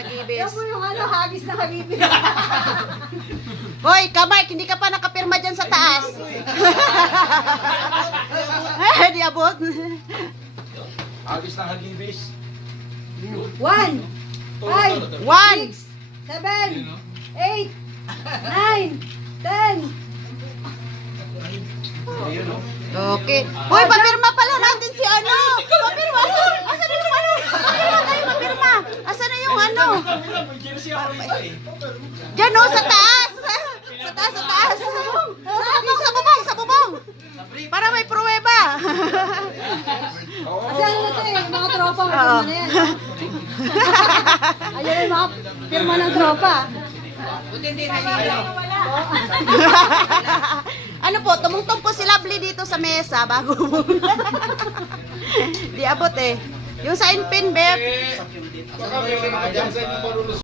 Hagibis. Yan po yung ano, hagis na hagibis. Hoy, Kamay, hindi ka pa nakapirma dyan sa taas. Di abot. Agis ng hagibis. 1, 5, 1. 7, 8, 9, 10. Okay. Hoy, papirma pala natin si ano. Papirma. Asa na yung ano? Papirma tayo, papirma. Asa na yung ano? Diyan o, sa taas. Sa taas, sa taas. Sa bubong. Para may pruweba. Kasi ano na ito eh, mga tropa, may firma na yan. Ayan yung mga firma ng tropa. Ano po, tumungtong po si Lovely dito sa mesa bago mo. Di abot eh. Yung sign pin, Beb. Saka may dyan sa inyong marunong